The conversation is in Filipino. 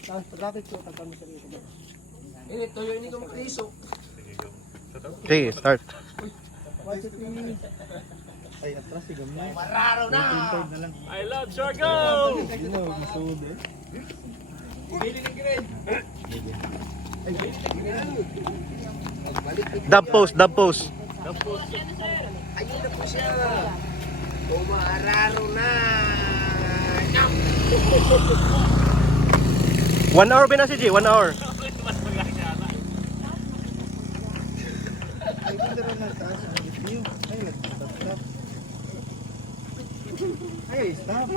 Tapos traffic ko tapos mo sa dito. Ini toyo ini kung priso. Sige, start. Watch it ni. Ay, atras si gamay. Mararo na. I love Siargao! Masud eh. Bili ng grade. Dub post, dub post. Ayun na po siya. Umararo na. 1 hour ba na si G? 1 hour. Ay, dito na taas ang review. Ay, nagtatap. Ay, stop.